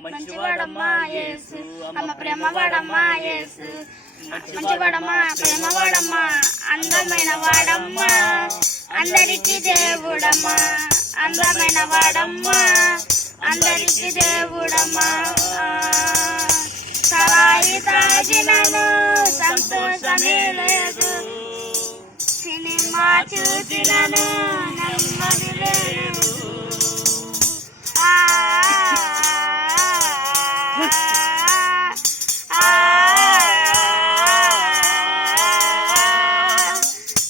మంచివాడమ్మా యేసు, అమ్మ ప్రేమవాడమ్మా యేసు, మంచివాడమ్మా ప్రేమవాడమ్మా, అందమైన వాడమ్మా, అందరికీ దేవుడమ్మా, అందమైన వాడమ్మా, అందరికీ దేవుడమ్మా. సరాయి తాగినను సంతోషమే లేదు, సినిమా చూసినను నెమ్మది లేదు.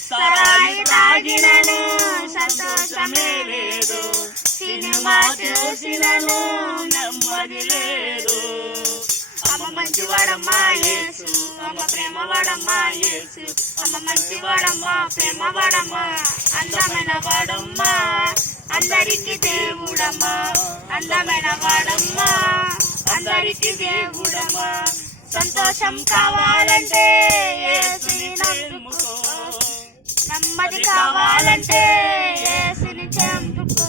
సరాయి తాగినను సంతోషమే లేదు, సినిమా చూసినను నెమ్మది లేదు. అమ్మ మంచివాడమ్మా యేసు, అమ్మ ప్రేమవాడమ్మా యేసు, అమ్మ మంచివాడమ్మా ప్రేమవాడమ్మా, అందమైన వాడమ్మా, అందరికీ దేవుడమ్మా, అందమైన వాడమ్మా, అందరికీ దేవుడమ్మా. సంతోషం కావాలంటే యేసుని నమ్ముకో, నెమ్మది కావాలంటే యేసుని చెందుకో,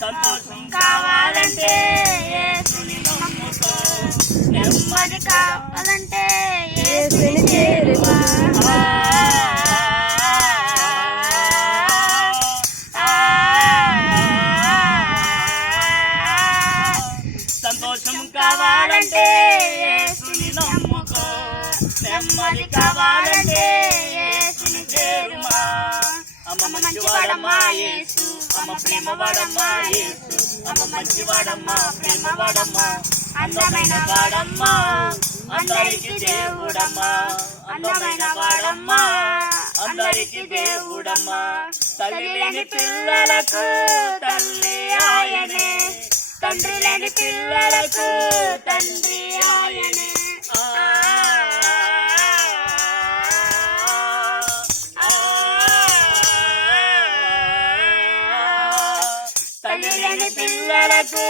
సంతోషం కావాలంటే యేసుని నమ్ముకో, నెమ్మది కావాలంటే యేసుని చేరుకో. సంతోషం కావాలంటే యేసుని నమ్ముకో, నెమ్మది కావాలంటే యేసుని చేరుమా. అమ్మ మంచివాడమ్మా యేసు, అమ్మ ప్రేమవాడమ్మా యేసు, అమ్మ మంచివాడమ్మా ప్రేమవాడమ్మా, అందమైన వాడమ్మా, అందరికీ దేవుడమ్మా, అందమైన వాడమ్మా, అందరికీ దేవుడమ్మా. తల్లి లేని పిల్లలకు తల్లి ఆయనే, తండ్రి లేని పిల్లలకు తండ్రి ఆయనే. తల్లి లేని పిల్లలకు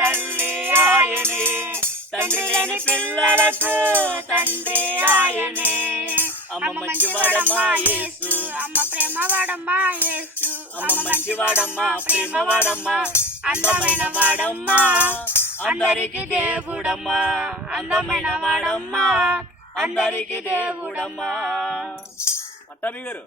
తల్లి ఆయనే, తండ్రి లేని పిల్లలకు తండ్రి ఆయనే. అమ్మ మంచివాడమ్మా యేసు, అమ్మ ప్రేమవాడమ్మా యేసు, అమ్మ మంచివాడమ్మా ప్రేమవాడమ్మా, అందమైన వాడమ్మా, అందరికీ దేవుడమ్మా, అందమైన వాడమ్మా, అందరికీ దేవుడమ్మా. పట్టమి గారు